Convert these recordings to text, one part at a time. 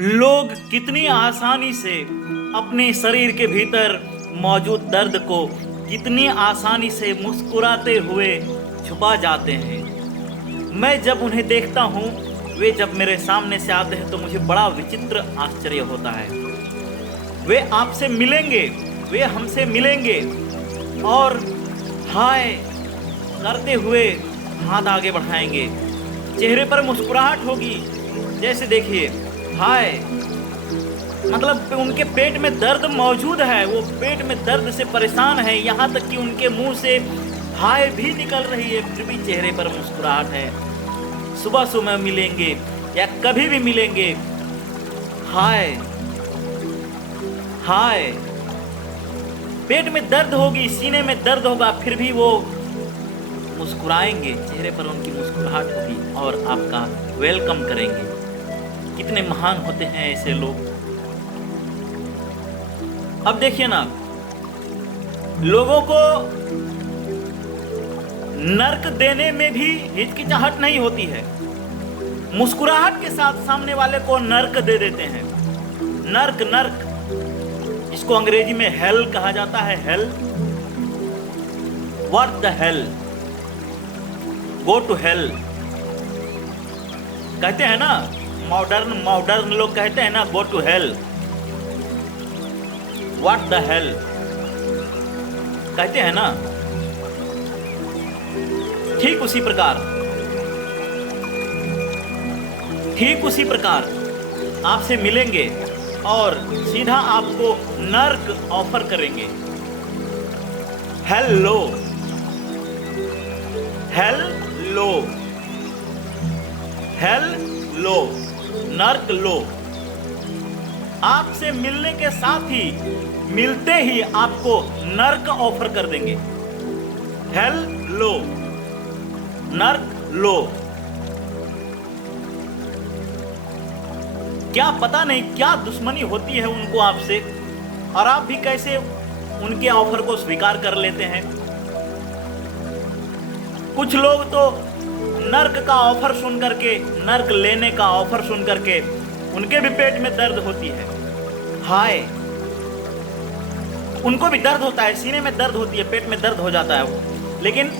लोग कितनी आसानी से अपने शरीर के भीतर मौजूद दर्द को कितनी आसानी से मुस्कुराते हुए छुपा जाते हैं। मैं जब उन्हें देखता हूँ, वे जब मेरे सामने से आते हैं तो मुझे बड़ा विचित्र आश्चर्य होता है। वे आपसे मिलेंगे, वे हमसे मिलेंगे और हाय करते हुए हाथ आगे बढ़ाएंगे, चेहरे पर मुस्कुराहट होगी। जैसे देखिए हाय, मतलब उनके पेट में दर्द मौजूद है, वो पेट में दर्द से परेशान है, यहाँ तक कि उनके मुंह से हाय भी निकल रही है, फिर भी चेहरे पर मुस्कुराहट है। सुबह सुबह मिलेंगे या कभी भी मिलेंगे, हाय हाय। पेट में दर्द होगी, सीने में दर्द होगा, फिर भी वो मुस्कुराएंगे, चेहरे पर उनकी मुस्कुराहट होगी और आपका वेलकम करेंगे। कितने महान होते हैं ऐसे लोग। अब देखिए ना, लोगों को नर्क देने में भी हिचकिचाहट नहीं होती है। मुस्कुराहट के साथ सामने वाले को नर्क दे देते हैं। नर्क नर्क इसको अंग्रेजी में हेल कहा जाता है। Hell, what the hell, go to hell कहते हैं ना। मॉडर्न लोग कहते हैं ना go to hell, what the hell कहते हैं ना। ठीक उसी प्रकार आपसे मिलेंगे और सीधा आपको नर्क ऑफर करेंगे। हेलो हेलो हेलो, नर्क लो। आपसे मिलने के साथ ही, मिलते ही आपको नर्क ऑफर कर देंगे। हेलो, नर्क लो। क्या पता नहीं क्या दुश्मनी होती है उनको आपसे, और आप भी कैसे उनके ऑफर को स्वीकार कर लेते हैं। कुछ लोग तो नर्क का ऑफर सुन करके, नर्क लेने का ऑफर सुन करके उनके भी पेट में दर्द होती है। हाय, उनको भी दर्द होता है, सीने में दर्द होती है, पेट में दर्द हो जाता है वो, लेकिन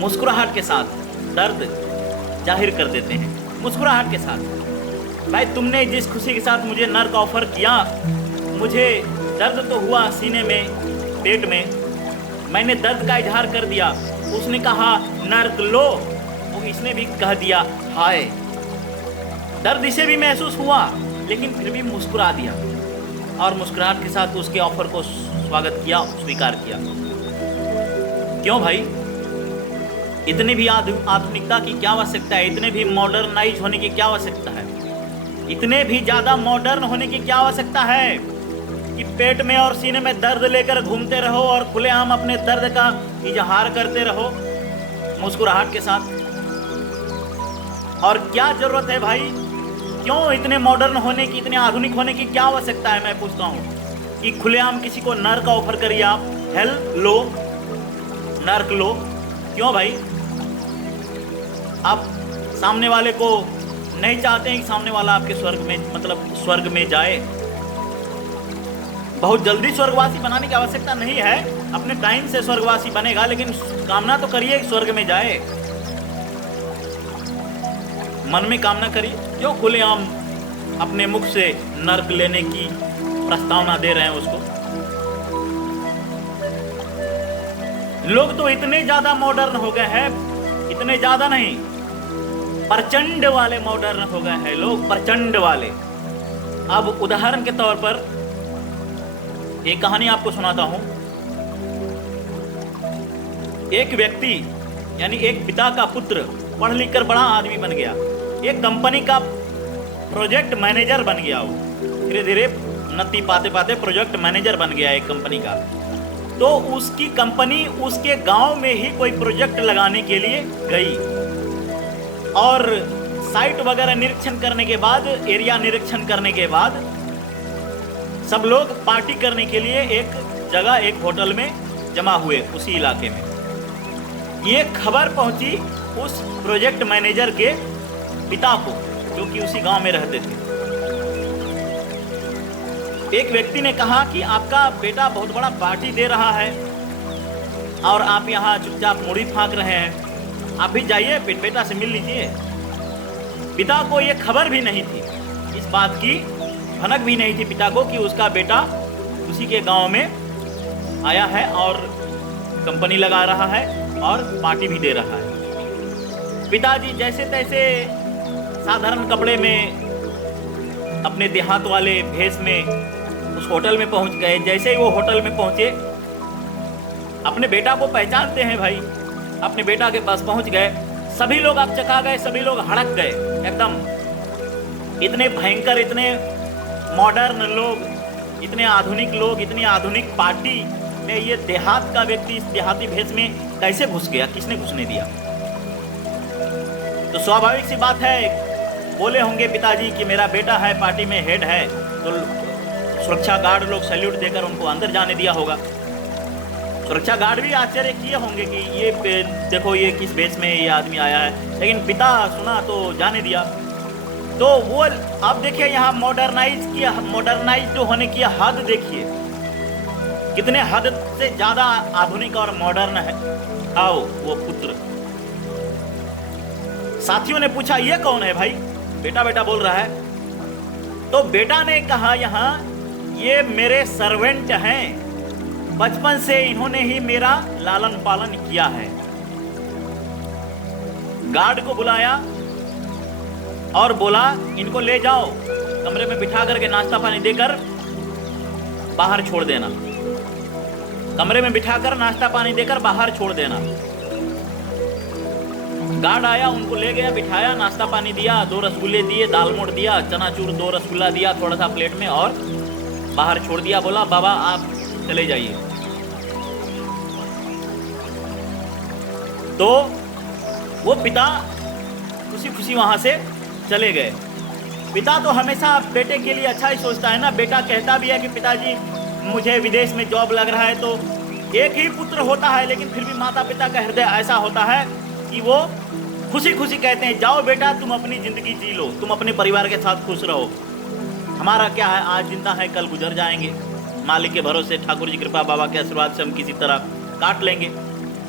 मुस्कुराहट के साथ दर्द जाहिर कर देते हैं। मुस्कुराहट के साथ, भाई तुमने जिस खुशी के साथ मुझे नर्क ऑफर किया, मुझे दर्द तो हुआ सीने में, पेट में, मैंने दर्द का इजहार कर दिया। उसने कहा नर्क लो, वो इसने भी कह दिया हाय। दर्द इसे भी महसूस हुआ, लेकिन फिर भी मुस्कुरा दिया और मुस्कुराहट के साथ उसके ऑफर को स्वागत किया, स्वीकार किया। क्यों भाई, इतनी भी आधुनिकता की क्या आवश्यकता है? इतने भी मॉडर्नाइज होने की क्या आवश्यकता है? इतने भी ज्यादा मॉडर्न होने की क्या आवश्यकता है कि पेट में और सीने में दर्द लेकर घूमते रहो और खुलेआम अपने दर्द का इजहार करते रहो मुस्कुराहट के साथ? और क्या जरूरत है भाई? क्यों इतने मॉडर्न होने की, इतने आधुनिक होने की क्या आवश्यकता है? मैं पूछता हूँ कि खुलेआम किसी को नर्क ऑफर करिए आप, हेल लो, नर्क लो। क्यों भाई? आप सामने वाले को नहीं चाहते हैं कि सामने वाला आपके स्वर्ग में, मतलब स्वर्ग में जाए? बहुत जल्दी स्वर्गवासी बनाने की आवश्यकता नहीं है, अपने टाइम से स्वर्गवासी बनेगा, लेकिन कामना तो करिए कि स्वर्ग में जाए। मन में कामना करिए, क्यों खुलेआम अपने मुख से नर्क लेने की प्रस्तावना दे रहे हैं उसको? लोग तो इतने ज्यादा मॉडर्न हो गए हैं, इतने ज्यादा नहीं, प्रचंड वाले मॉडर्न हो गए हैं लोग, प्रचंड वाले। अब उदाहरण के तौर पर एक कहानी आपको सुनाता हूं। एक व्यक्ति, यानी एक पिता का पुत्र, पढ़ लिख कर बड़ा आदमी बन गया, एक कंपनी का प्रोजेक्ट मैनेजर बन गया। वो धीरे धीरे उन्नति पाते पाते प्रोजेक्ट मैनेजर बन गया एक कंपनी का। तो उसकी कंपनी उसके गांव में ही कोई प्रोजेक्ट लगाने के लिए गई, और साइट वगैरह निरीक्षण करने के बाद, एरिया निरीक्षण करने के बाद, सब लोग पार्टी करने के लिए एक जगह, एक होटल में जमा हुए उसी इलाके में। ये खबर पहुंची उस प्रोजेक्ट मैनेजर के पिता को जो कि उसी गांव में रहते थे। एक व्यक्ति ने कहा कि आपका बेटा बहुत बड़ा पार्टी दे रहा है और आप यहाँ चुपचाप मुड़ी फाँक रहे हैं, आप भी जाइए बेटा से मिल लीजिए। पिता को ये खबर भी नहीं थी, इस बात की भनक भी नहीं थी पिता को कि उसका बेटा उसी के गांव में आया है और कंपनी लगा रहा है और पार्टी भी दे रहा है। पिताजी जैसे तैसे साधारण कपड़े में अपने देहात वाले भेष में उस होटल में पहुंच गए। जैसे ही वो होटल में पहुंचे, अपने बेटा को पहचानते हैं भाई, अपने बेटा के पास पहुंच गए। सभी लोग अब चका गए, सभी लोग हड़क गए एकदम। इतने भयंकर, इतने मॉडर्न लोग, इतने आधुनिक लोग, इतनी आधुनिक पार्टी में ये देहात का व्यक्ति इस देहाती भेष में कैसे घुस गया, किसने घुसने दिया? तो स्वाभाविक सी बात है, बोले होंगे पिताजी कि मेरा बेटा है, पार्टी में हेड है, तो सुरक्षा गार्ड लोग सैल्यूट देकर उनको अंदर जाने दिया होगा। सुरक्षा गार्ड भी आश्चर्य किए होंगे कि ये देखो ये किस भेष में ये आदमी आया है, लेकिन पिता सुना तो जाने दिया। तो वो अब देखिए यहाँ मॉडर्नाइज जो होने की हद देखिए, कितने हद से ज्यादा आधुनिक और मॉडर्न है। आओ वो पुत्र, साथियों ने पूछा ये कौन है भाई? बेटा बेटा बोल रहा है। तो बेटा ने कहा यहाँ ये मेरे सर्वेंट हैं, बचपन से इन्होंने ही मेरा लालन पालन किया है। गार्ड को बुलाया और बोला इनको ले जाओ, कमरे में बिठा करके नाश्ता पानी देकर बाहर छोड़ देना। कमरे में बिठाकर नाश्ता पानी देकर बाहर छोड़ देना। गार्ड आया, उनको ले गया, बिठाया, नाश्ता पानी दिया, 2 रसगुल्ले दिए, दाल मोट दिया, चनाचूर 2 रसगुल्ला दिया थोड़ा सा प्लेट में और बाहर छोड़ दिया। बोला बाबा आप चले जाइए। तो वो पिता खुशी खुशी वहां से चले गए। पिता तो हमेशा बेटे के लिए अच्छा ही सोचता है ना। बेटा कहता भी है कि पिताजी मुझे विदेश में जॉब लग रहा है। तो एक ही पुत्र होता है, लेकिन फिर भी माता पिता का हृदय ऐसा होता है कि वो खुशी खुशी कहते हैं जाओ बेटा तुम अपनी जिंदगी जी लो, तुम अपने परिवार के साथ खुश रहो। हमारा क्या है, आज जिंदा है कल गुजर जाएंगे, मालिक के भरोसे, ठाकुर जी कृपा, बाबा के आशीर्वाद से हम किसी तरह काट लेंगे,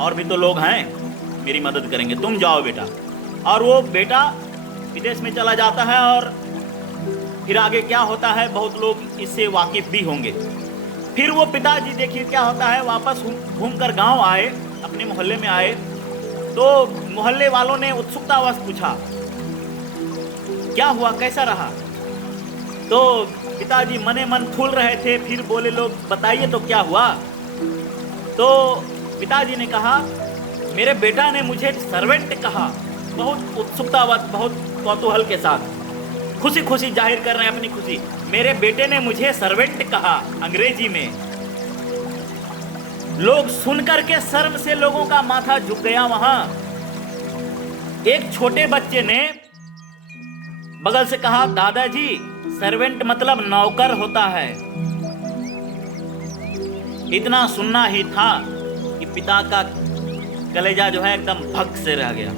और भी तो लोग हैं मेरी मदद करेंगे, तुम जाओ बेटा। और वो बेटा विदेश में चला जाता है और फिर आगे क्या होता है बहुत लोग इससे वाकिफ भी होंगे। फिर वो पिताजी देखिए क्या होता है, वापस घूम कर गाँव आए, अपने मोहल्ले में आए। तो मोहल्ले वालों ने उत्सुकतावश पूछा क्या हुआ, कैसा रहा? तो पिताजी मने मन फूल रहे थे। फिर बोले लोग बताइए तो क्या हुआ? तो पिताजी ने कहा मेरे बेटा ने मुझे सर्वेंट कहा, बहुत उत्सुकतावश, बहुत कौतूहल के साथ, खुशी खुशी जाहिर कर रहे हैं अपनी खुशी। मेरे बेटे ने मुझे सर्वेंट कहा अंग्रेजी में। लोग सुनकर के शर्म से लोगों का माथा झुक गया। वहां एक छोटे बच्चे ने बगल से कहा दादाजी सर्वेंट मतलब नौकर होता है। इतना सुनना ही था कि पिता का कलेजा जो है एकदम भग से रह गया।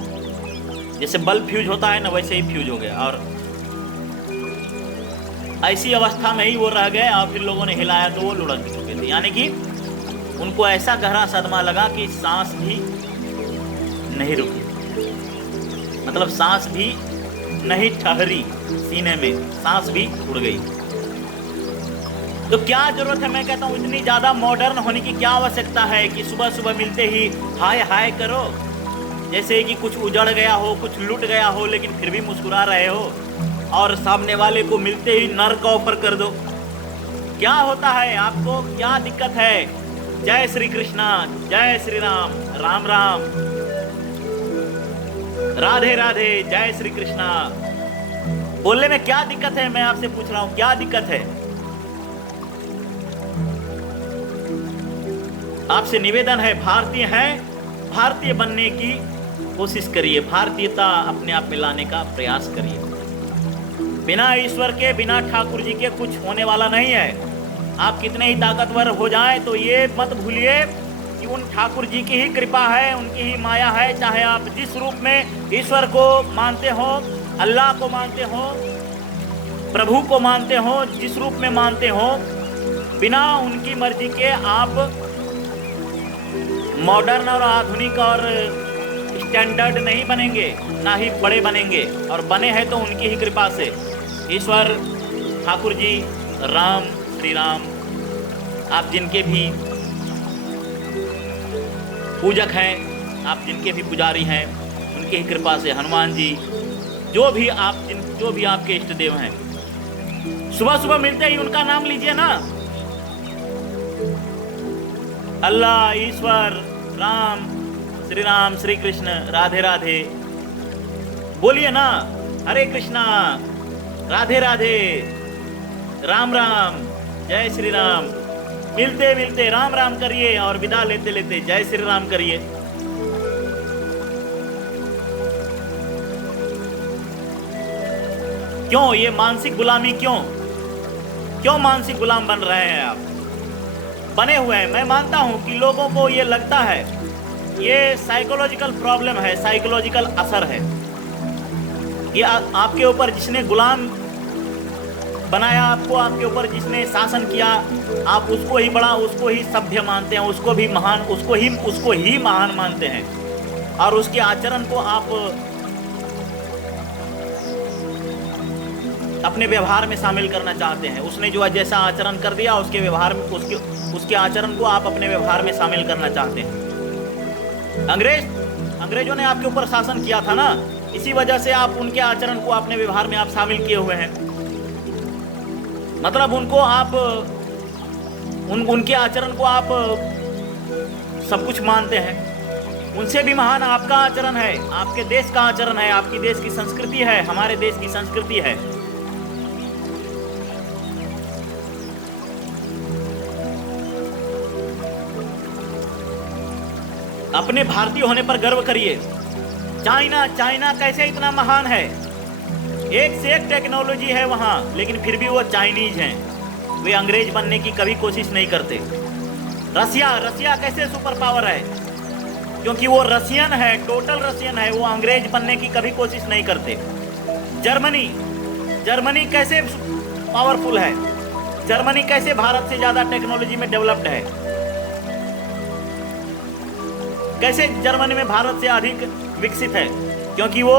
जैसे बल्ब फ्यूज होता है ना, वैसे ही फ्यूज हो गया। और ऐसी अवस्था में ही वो रह गए। और फिर लोगों ने हिलाया तो वो लुढ़क चुके थे। यानी कि उनको ऐसा गहरा सदमा लगा कि सांस भी नहीं रुकी, मतलब सांस भी नहीं ठहरी, सीने में सांस भी उड़ गई। तो क्या जरूरत है, मैं कहता हूँ इतनी ज्यादा मॉडर्न होने की क्या आवश्यकता है कि सुबह सुबह मिलते ही हाय हाय करो, जैसे कि कुछ उजड़ गया हो, कुछ लूट गया हो, लेकिन फिर भी मुस्कुरा रहे हो, और सामने वाले को मिलते ही नर का ऑफर कर दो। क्या होता है, आपको क्या दिक्कत है? जय श्री कृष्णा, जय श्री राम, राम राम, राधे राधे, जय श्री कृष्णा बोलने में क्या दिक्कत है? मैं आपसे पूछ रहा हूं क्या दिक्कत है? आपसे निवेदन है, भारतीय हैं, भारतीय बनने की कोशिश करिए, भारतीयता अपने आप में लाने का प्रयास करिए। बिना ईश्वर के, बिना ठाकुर जी के कुछ होने वाला नहीं है। आप कितने ही ताकतवर हो जाएं तो ये मत भूलिए कि उन ठाकुर जी की ही कृपा है, उनकी ही माया है। चाहे आप जिस रूप में ईश्वर को मानते हो, अल्लाह को मानते हो, प्रभु को मानते हो, जिस रूप में मानते हो, बिना उनकी मर्जी के आप मॉडर्न और आधुनिक और स्टैंडर्ड नहीं बनेंगे, ना ही बड़े बनेंगे, और बने हैं तो उनकी ही कृपा से। ईश्वर ठाकुर जी, राम, श्री राम, आप जिनके भी पूजक हैं, आप जिनके भी पुजारी हैं, उनकी ही कृपा से, हनुमान जी, जो भी आपके इष्ट देव हैं, सुबह सुबह मिलते ही उनका नाम लीजिए ना। अल्लाह, ईश्वर, राम, श्री कृष्ण, राधे राधे बोलिए ना। हरे कृष्णा, राधे राधे, राम राम, जय श्री राम। मिलते मिलते राम राम करिए और विदा लेते लेते जय श्री राम करिए। क्यों ये मानसिक गुलामी, क्यों मानसिक गुलाम बन रहे हैं आप? बने हुए हैं। मैं मानता हूं कि लोगों को ये लगता है, ये साइकोलॉजिकल प्रॉब्लम है, साइकोलॉजिकल असर है। ये आपके ऊपर जिसने गुलाम बनाया, आपको, आपके ऊपर जिसने शासन किया, आप उसको ही बड़ा, उसको ही सभ्य मानते हैं, उसको भी महान, उसको ही महान मानते हैं, और उसके आचरण को आप अपने व्यवहार में शामिल करना चाहते हैं। उसने जो जैसा आचरण कर दिया, उसके व्यवहार में, उसके आचरण को आप अपने व्यवहार में शामिल करना चाहते हैं। अंग्रेजों ने आपके ऊपर शासन किया था ना, इसी वजह से आप उनके आचरण को अपने व्यवहार में आप शामिल किए हुए हैं। मतलब उनको आप उनके आचरण को आप सब कुछ मानते हैं। उनसे भी महान आपका आचरण है, आपके देश का आचरण है, आपकी देश की संस्कृति है, हमारे देश की संस्कृति है। अपने भारतीय होने पर गर्व करिए। चाइना कैसे इतना महान है, एक से एक टेक्नोलॉजी है वहां, लेकिन फिर भी वो चाइनीज हैं। वे अंग्रेज बनने की कभी कोशिश नहीं करते। रसिया कैसे सुपर पावर है, क्योंकि वो रसियन है, टोटल रसियन है, वो अंग्रेज बनने की कभी कोशिश नहीं करते। जर्मनी कैसे पावरफुल है, जर्मनी कैसे भारत से ज्यादा टेक्नोलॉजी में डेवलप्ड है, कैसे जर्मनी में भारत से अधिक विकसित है, क्योंकि वो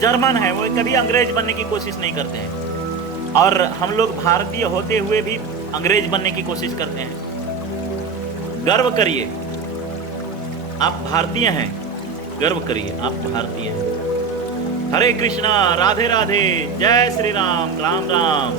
जर्मन है, वो कभी अंग्रेज बनने की कोशिश नहीं करते हैं। और हम लोग भारतीय होते हुए भी अंग्रेज बनने की कोशिश करते हैं। गर्व करिए, आप भारतीय हैं, गर्व करिए, आप भारतीय हैं। हरे कृष्णा, राधे राधे, जय श्री राम, राम राम।